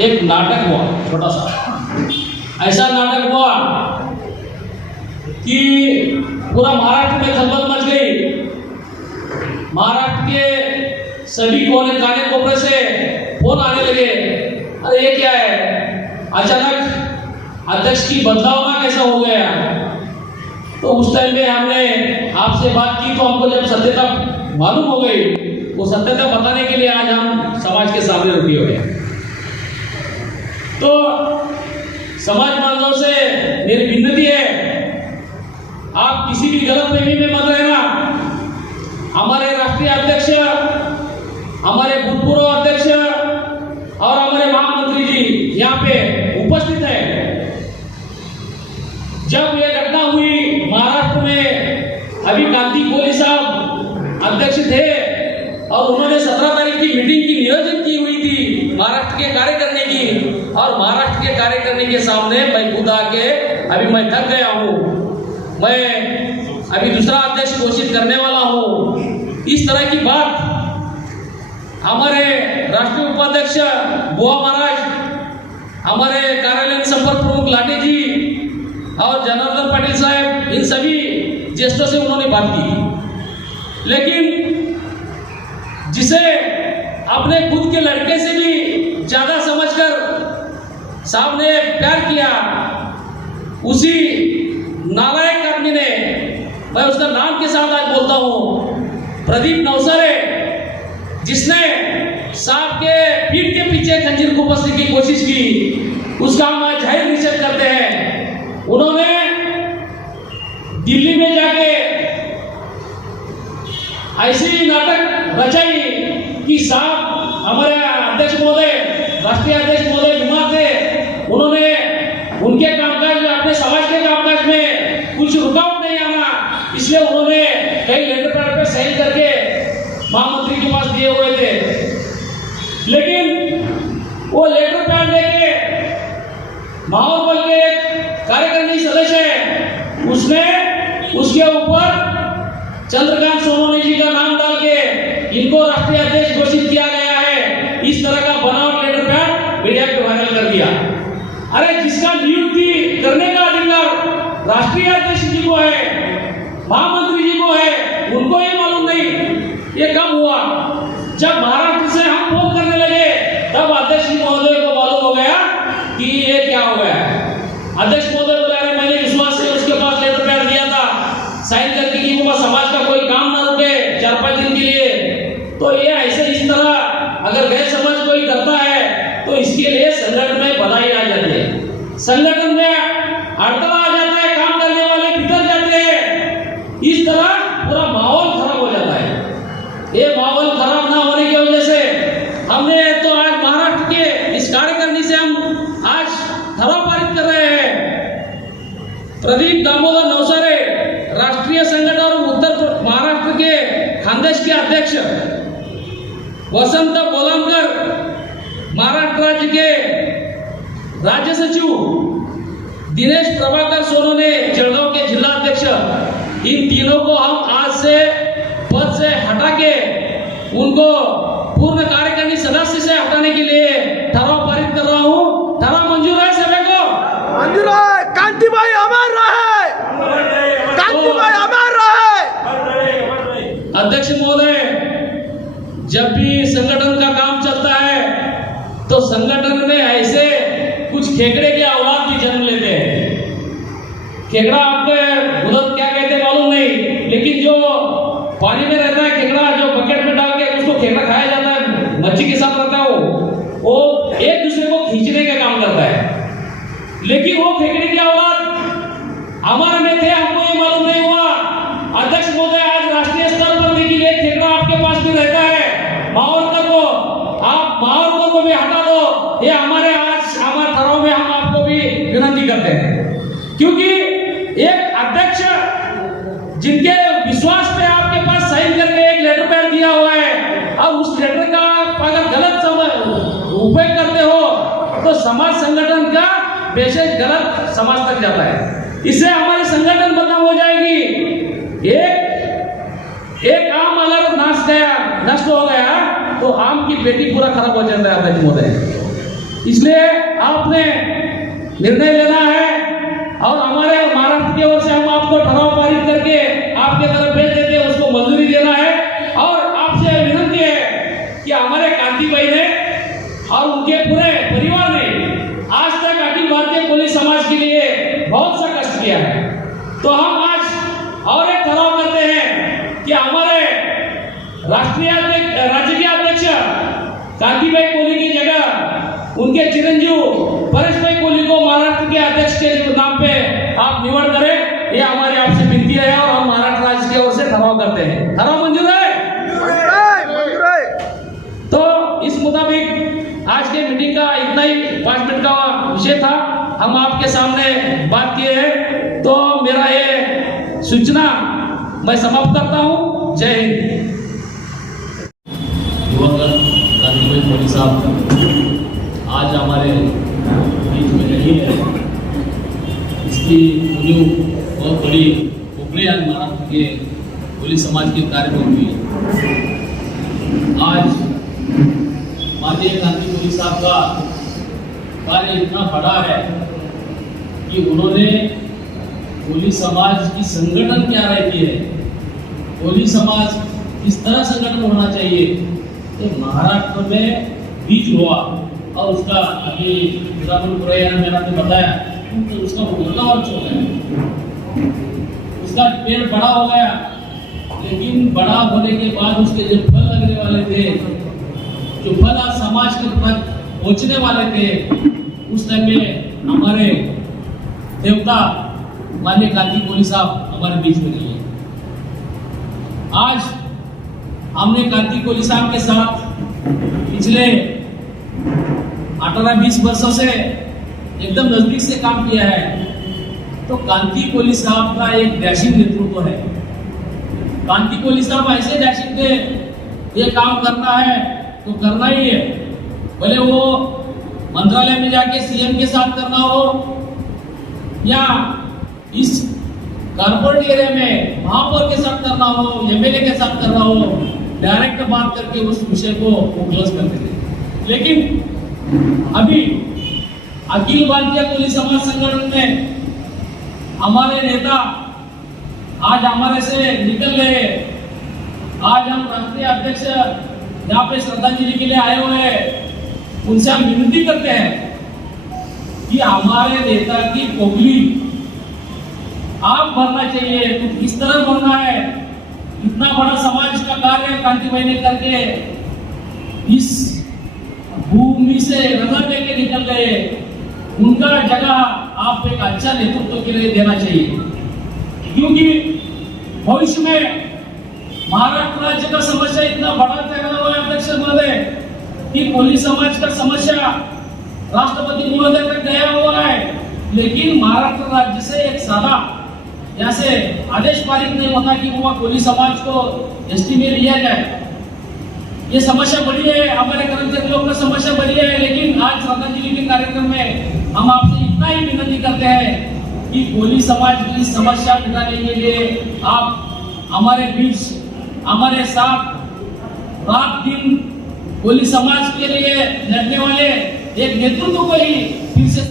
एक नाटक हुआ छोटा सा। ऐसा नाटक हुआ कि पूरा महाराष्ट्र में खलबल मच गई। महाराष्ट्र के सभी कोने काने कोपरे से फोन आने लगे, अरे ये क्या है, अचानक अध्यक्ष की बदलाव कैसा हो गया। तो उस टाइम में हमने आपसे बात की, तो हमको जब सत्यता मालूम हो गई, वो सत्यता बताने के लिए आज हम समाज के सामने रुके हुए हैं। तो समाज बांधवों से मेरी विनती है, आप किसी भी गलतफहमी में मत रहना। हमारे राष्ट्रीय अध्यक्ष, हमारे भूतपूर्व अध्यक्ष और हमारे महामंत्री जी यहाँ पे उपस्थित है। जब ये घटना हुई महाराष्ट्र में, अभी गांधी कोली साहब अध्यक्ष थे और उन्होंने 17 तारीख की मीटिंग की नियोजन की हुई थी महाराष्ट्र के कार्य करने की, और महाराष्ट्र के कार्य करने के सामने मैं खुद आके अभी मैं थक गया हूँ, मैं अभी दूसरा अध्यक्ष घोषित करने वाला हूँ। इस तरह की बात हमारे राष्ट्रीय उपाध्यक्ष बुआ महाराज, हमारे कार्यालय संपर्क प्रमुख लाटे जी और जनार्दन पाटिल साहब, इन सभी ज्येष्ठों से उन्होंने बात की। लेकिन जिसे अपने खुद के लड़के से भी ज्यादा समझकर साहब ने प्यार किया, उसी नालायक आदमी ने, मैं उसका नाम के साथ आज बोलता हूं, प्रदीप नवसरे, जिसने साहब के पीठ के पीछे खंजीर को कसने की कोशिश की, उसका हम आज जाहिर निषेध करते हैं। उन्होंने दिल्ली में जाके ऐसी नाटक रचाई कि साहब हमारे अध्यक्ष महोदय, राष्ट्रीय अध्यक्ष महोदय बीमार थे, उन्होंने उनके कामकाज में, अपने समाज के कामकाज में कुछ रुकावट नहीं आना, इसलिए उन्होंने कई लेटर पैड पे साइन करके महामंत्री के पास दिए हुए थे। लेकिन वो लेटर पैड लेके महाबल के कार्यकारिणी सदस्य है, उसने उसके ऊपर चंद्रकांत सोनवणे जी का नाम डाल के इनको राष्ट्रीय अध्यक्ष घोषित किया गया है। इस तरह का बनावट लेटर पैड मीडिया पे वायरल कर दिया। अरे जिसका नियुक्ति करने का अधिकार राष्ट्रीय अध्यक्ष जी को है, महामंत्री जी को है, उनको ये मालूम नहीं। ये कब हुआ? जब महाराष्ट्र से हम फोन करने लगे, तब अध्यक्ष महोदय को मालूम हो गया कि ये क्या हो गया। अध्यक्ष महोदय बोले, अरे मैंने विश्वास से उसके पास लेटर पैड दिया था साइन करके कि वो समाज का कोई काम ना रुके 4-5 दिन के लिए। तो ये ऐसे इस तरह अगर गैर समझ कोई करता है तो इसके लिए संगठन में बधाई आ जाती है, संगठन में हड़ताल आ जाता है, काम करने वाले बिखर जाते हैं, इस तरह पूरा माहौल खराब हो जाता है। ये माहौल खराब ना होने की वजह से हमने तो आज महाराष्ट्र के इस कार्यकारिणी से हम आज ठराव पारित कर रहे हैं। प्रदीप दामोदर नवसारे, राष्ट्रीय संगठन और उत्तर महाराष्ट्र के खानदेश के अध्यक्ष, वसंत बोलामकर, महाराष्ट्र राज्य के राज्य सचिव, दिनेश प्रभाकर सोनवणे, जळगांव के जिला अध्यक्ष, इन तीनों को हम आज से पद से हटा के उनको पूर्ण कार्यकारिणी सदस्य से हटाने के लिए ठराव पारित कर रहा हूं। ठराव मंजूर है सभी को? मंजूर है। कांतिभाई अमर रहे, कांतिभाई अमर रहे। अध्यक्ष महोदय, जब भी संगठन का काम चलता है तो संगठन में ऐसे कुछ खेकड़े के औलाद भी जन्म लेते हैं। खेकड़ा आपके उधर क्या कहते हैं मालूम नहीं, लेकिन जो पानी में रहता है खेकड़ा, जो बकेट में डाल के उसको खेकड़ा खाया जाता है, मच्छी के साथ रहता है, वो एक दूसरे को खींचने का काम करता है। लेकिन वो खेकड़े की औलाद हमारे में थे, हमको ये मालूम नहीं हुआ। अध्यक्ष महोदय, आज राष्ट्रीय स्तर पर देखिए एक खेकड़ा आपके पास भी रहता है, माहौरकर को, आप माहौरकर को भी हटा दो। ये हमारे आज हमारे ठराव में हम आपको भी विनती करते हैं, क्योंकि एक अध्यक्ष जिनके विश्वास पे आपके पास साइन करके एक लेटर पैड दिया हुआ है, और उस लेटर का अगर गलत उपयोग करते हो तो समाज संगठन का मैसेज गलत समाज तक जाता है। इससे हमारी संगठन खत्म हो जाएगी। एक आम अगर नष्ट हो गया तो आम की पेटी पूरा खराब हो जाता है। अध्यक्ष महोदय, इसलिए आपने निर्णय लेना है और हमारे महाराष्ट्र की ओर से हम आपको ठराव पारित करके आपके तरफ भेज देते हैं, उसको मंजूरी देना है। और आपसे विनती है कि हमारे कांति भाई ने और उनके पूरे परिवार ने आज तक अखिल भारतीय कोली समाज के लिए बहुत सा कष्ट किया है। तो हम आज और एक ठराव करते हैं कि हमारे राज्य के अध्यक्ष कांति भाई कोली की जगह उनके चिरंजीव परेश भाई कोली को महाराष्ट्र के अध्यक्ष के नाम पे आप निवड करें, ये हमारी आपसे विनती है और हम महाराष्ट्र राज्य की ओर से ठराव करते हैं। ठराव मंजूर है? मंजूर है। तो इस मुताबिक आज के मीटिंग का इतना ही 5 मिनट का विषय था, हम आपके सामने बात किए हैं। तो मेरा ये सूचना मैं समाप्त करता हूँ। जय हिंद। दिवंगत कांति भाई कोली साहब आज हमारे बीच में नहीं है। इसकी नींव बहुत बड़ी उपरी आज महाराष्ट्र के कोली समाज के कार्य में हुई। आज माननीय कांति कोली साहब का कार्य इतना बड़ा है कि उन्होंने कोली समाज की संगठन क्या रहती है, कोली समाज किस तरह संगठन होना चाहिए, तो महाराष्ट्र में बीज हुआ और उसका अभी मैंने आपको बताया तो उसका वर्ष हो गया, उसका पेड़ बड़ा हो गया, लेकिन बड़ा होने के बाद उसके जो फल लगने वाले थे, जो फल आज समाज के तक पहुंचने वाले थे, उस टाइम में हमारे देवता माननीय कांति कोली साहब हमारे बीच में नहीं है। आज हमने कांति कोली साहब के साथ पिछले 18-20 वर्षों से एकदम नजदीक से काम किया है। तो कांति कोली साहब का एक डैशिंग नेतृत्व है। कांति कोली साहब ऐसे डैशिंग थे, ये काम करना है तो करना ही है, भले वो मंत्रालय में जाके सीएम के साथ करना हो या इस कॉर्पोरेट एरिया में महापौर के साथ करना हो, एमएलए के साथ करना हो, डायरेक्ट बात करके उस विषय को क्लोज करते थे। लेकिन अभी अखिल भारतीय कोली समाज संगठन में हमारे नेता आज हमारे से निकल रहे। आज हम राष्ट्रीय अध्यक्ष यहाँ पे श्रद्धांजलि के लिए आए हुए हैं, उनसे हम विनती करते हैं कि हमारे नेता की कोगली आप भरना चाहिए। तो किस तरह भरना है? इतना बड़ा समाज का कार्य कांति भाई ने करके इस भूमि से रगड़ लेके निकल गए, उनका जगह आप एक अच्छा नेतृत्व के लिए देना चाहिए, क्योंकि भविष्य में महाराष्ट्र राज्य का समस्या इतना बड़ा फैला हुआ है अध्यक्ष महोदय कि कोली समाज का समस्या राष्ट्रपति महोदय तक गया हुआ है, लेकिन महाराष्ट्र राज्य से एक सादा जैसे आदेश पारित नहीं होता कि वो कोली समाज को एसटी में लिया जाए। ये समस्या बड़ी है, हमारे कर्मचारी लोग का समस्या बड़ी है। लेकिन आज श्रद्धांजलि के कार्यक्रम में हम आपसे इतना ही विनती करते हैं कि कोली समाज की समस्या मिटाने के लिए आप हमारे बीच हमारे साथ रात दिन कोली समाज के लिए लड़ने वाले एक नेतृत्व को ही फिर से